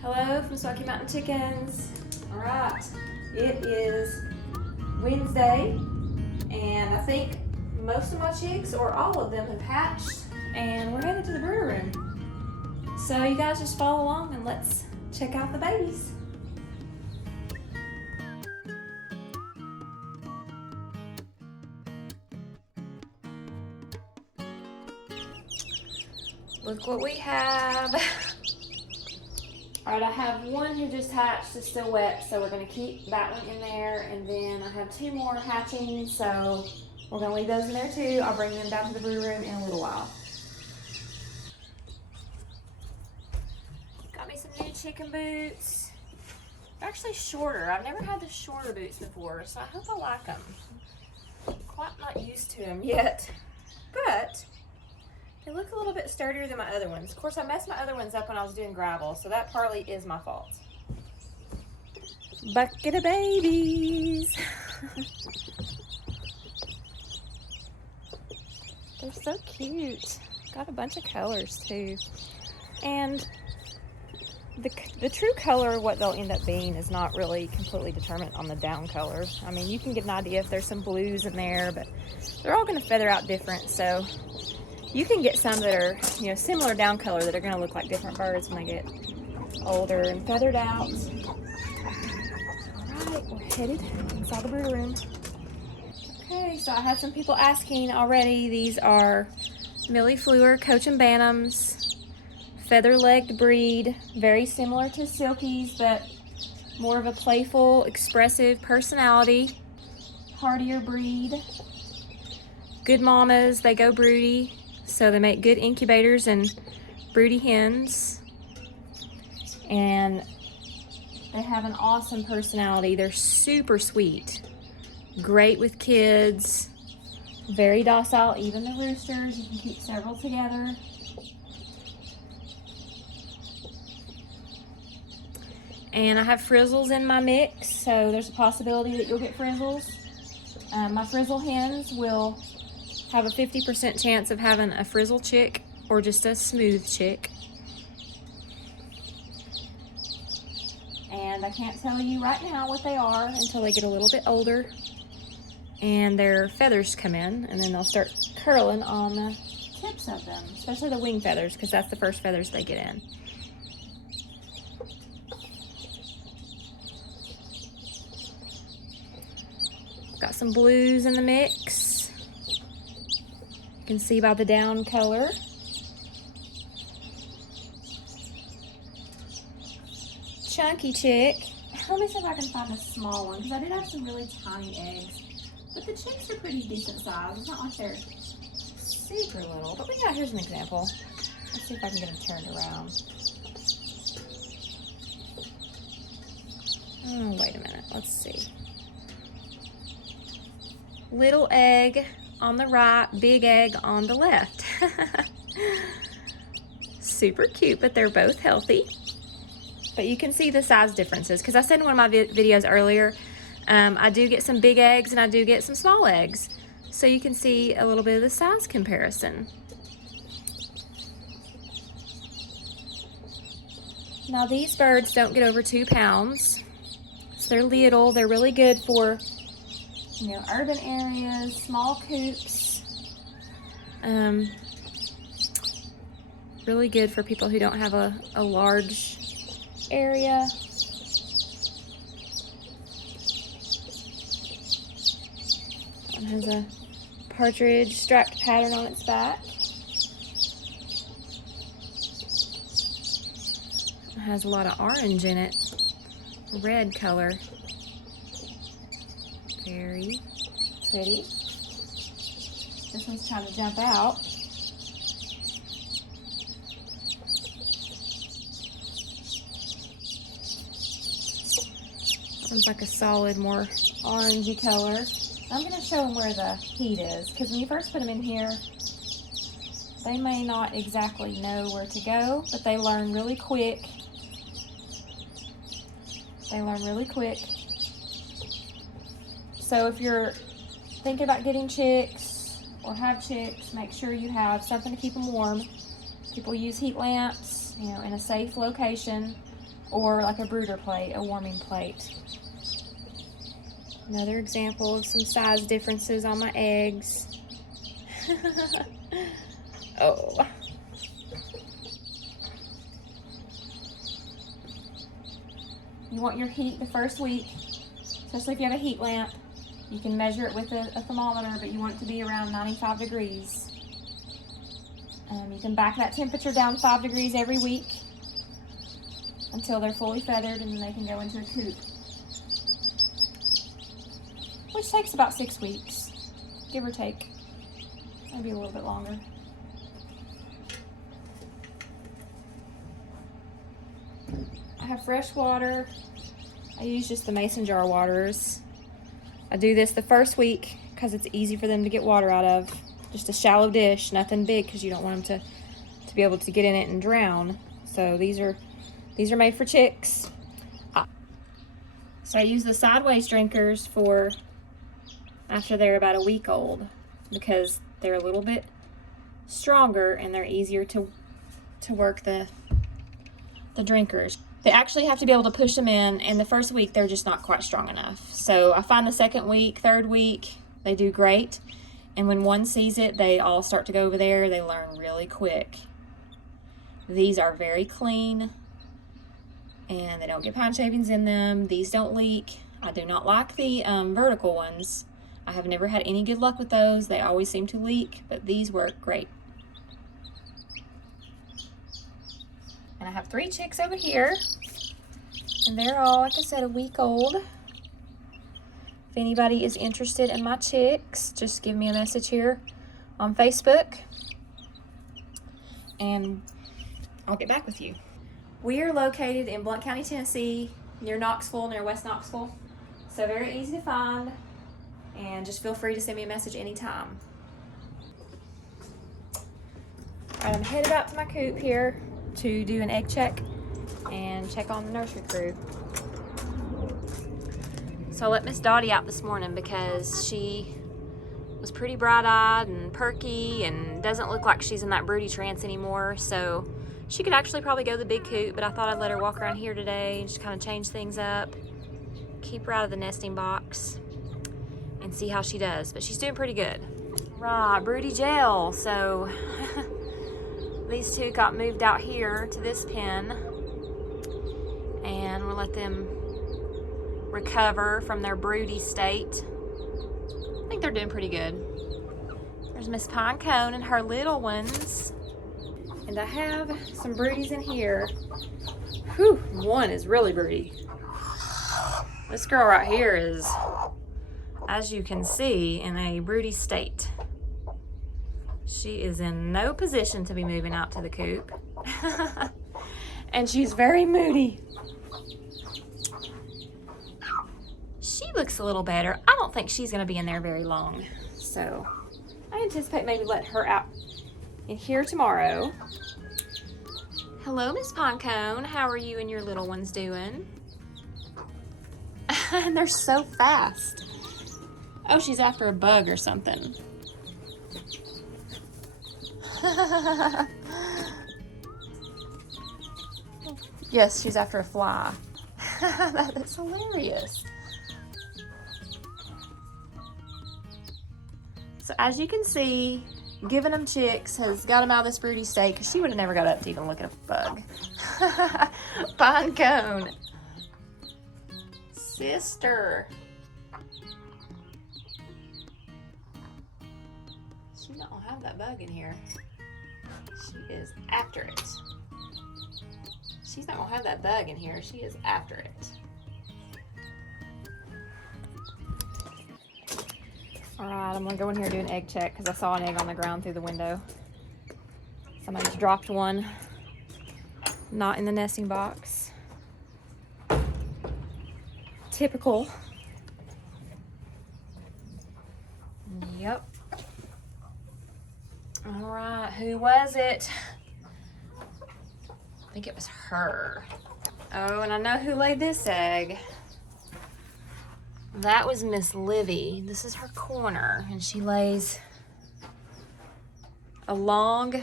Hello from Smoky Mountain Chickens. All right, it is Wednesday, and I think most of my chicks, or all of them, have hatched, and we're headed to the brooder room. So you guys just follow along and let's check out the babies. Look what we have. All right, I have one who just hatched, is still wet, so we're gonna keep that one in there, and then I have two more hatching, so we're gonna leave those in there too. I'll bring them down to the brew room in a little while. Got me some new chicken boots. They're actually shorter. I've never had the shorter boots before, so I hope I like them. I'm quite not used to them yet, but they look a little bit sturdier than my other ones. Of course, I messed my other ones up when I was doing gravel, so that partly is my fault. Bucket of babies. They're so cute. Got a bunch of colors too. And the true color of what they'll end up being is not really completely determined on the down color. I mean, you can get an idea if there's some blues in there, but they're all gonna feather out different, so you can get some that are, similar down color that are going to look like different birds when they get older and feathered out. All right, we're headed inside the breeder room. Okay, so I had some people asking already. These are millifleur Cochin Bantams, feather-legged breed, very similar to Silkies, but more of a playful, expressive personality, hardier breed. Good mamas, they go broody. So they make good incubators and broody hens, and they have an awesome personality. They're super sweet, great with kids, very docile, even the roosters. You can keep several together. And I have frizzles in my mix, so there's a possibility that you'll get frizzles. My frizzle hens will have a 50% chance of having a frizzle chick or just a smooth chick. And I can't tell you right now what they are until they get a little bit older and their feathers come in, and then they'll start curling on the tips of them, especially the wing feathers, because that's the first feathers they get in. Got some blues in the mix. You can see by the down color. Chunky chick. Let me see if I can find a small one, because I did have some really tiny eggs. But the chicks are pretty decent size. It's not like they're super little. But yeah, here's an example. Let's see if I can get them turned around. Oh, wait a minute. Let's see. Little egg on the right, big egg on the left. Super cute, but they're both healthy. But you can see the size differences, because I said in one of my videos earlier, I do get some big eggs and I do get some small eggs. So you can see a little bit of the size comparison. Now these birds don't get over 2 pounds. So they're little, they're really good for urban areas, small coops. Really good for people who don't have a large area. One has a partridge striped pattern on its back. It has a lot of orange in it, red color. Very pretty. This one's trying to jump out. That one's like a solid, more orangey color. I'm going to show them where the heat is, because when you first put them in here, they may not exactly know where to go, but they learn really quick. They learn really quick. So if you're thinking about getting chicks or have chicks, make sure you have something to keep them warm. People use heat lamps, in a safe location. or like a brooder plate, a warming plate. Another example of some size differences on my eggs. Oh. You want your heat the first week, especially if you have a heat lamp. You can measure it with a thermometer, but you want it to be around 95 degrees. You can back that temperature down 5 degrees every week until they're fully feathered, and then they can go into a coop, which takes about 6 weeks, give or take, maybe a little bit longer. I have fresh water. I use just the mason jar waters. I do this the first week because it's easy for them to get water out of. Just a shallow dish, nothing big, because you don't want them to be able to get in it and drown. So these are made for chicks. So I use the sideways drinkers for after they're about a week old, because they're a little bit stronger and they're easier to work the drinkers. They actually have to be able to push them in the first week they're just not quite strong enough. So I find the second week, third week, they do great. And when one sees it, they all start to go over there. They learn really quick. These are very clean and they don't get pine shavings in them. These don't leak. I do not like the vertical ones. I have never had any good luck with those. They always seem to leak, but these work great. And I have 3 chicks over here, and they're all, like I said, a week old. If anybody is interested in my chicks, just give me a message here on Facebook, and I'll get back with you. We are located in Blount County, Tennessee, near Knoxville, near West Knoxville. So very easy to find, and just feel free to send me a message anytime. All right, I'm headed out to my coop here to do an egg check and check on the nursery crew. So I let Miss Dottie out this morning because she was pretty bright-eyed and perky and doesn't look like she's in that broody trance anymore. So she could actually probably go to the big coop, but I thought I'd let her walk around here today and just kind of change things up, keep her out of the nesting box, and see how she does. But she's doing pretty good. Right, broody jail. So these 2 got moved out here to this pen, and we'll let them recover from their broody state. I think they're doing pretty good. There's Miss Pinecone and her little ones. And I have some broodies in here. Whew, one is really broody. This girl right here is, as you can see, in a broody state. She is in no position to be moving out to the coop. And she's very moody. She looks a little better. I don't think she's gonna be in there very long. So I anticipate maybe letting her out in here tomorrow. Hello, Miss Pinecone. How are you and your little ones doing? And they're so fast. Oh, she's after a bug or something. Yes, she's after a fly. That's hilarious. So as you can see, giving them chicks has got them out of this broody state, because she would have never got up to even look at a bug. Pinecone. Sister. She don't have that bug in here. She is after it. She's not gonna have that bug in here. She is after it. All right, I'm gonna go in here and do an egg check because I saw an egg on the ground through the window. Somebody's dropped one, not in the nesting box. Typical. Yep. All right, who was it? I think it was her. Oh, and I know who laid this egg. That was Miss Livy. This is her corner, and she lays a long,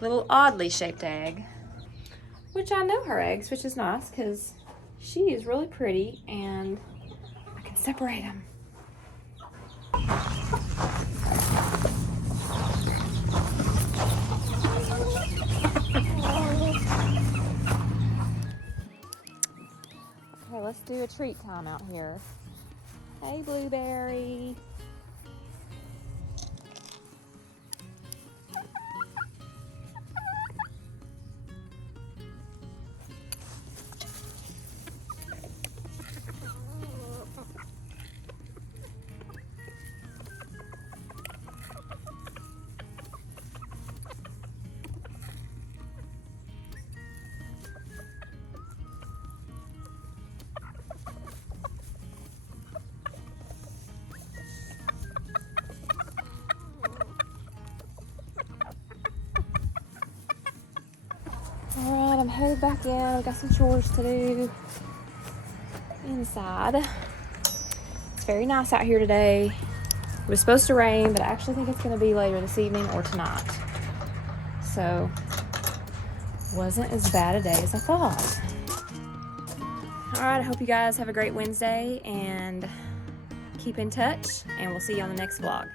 little oddly shaped egg. which I know her eggs, which is nice because she is really pretty and I can separate them. Okay, let's do a treat time out here. Hey, Blueberry. Alright, I'm headed back in. I've got some chores to do inside. It's very nice out here today. It was supposed to rain, but I actually think it's going to be later this evening or tonight. So, wasn't as bad a day as I thought. Alright, I hope you guys have a great Wednesday and keep in touch, and we'll see you on the next vlog.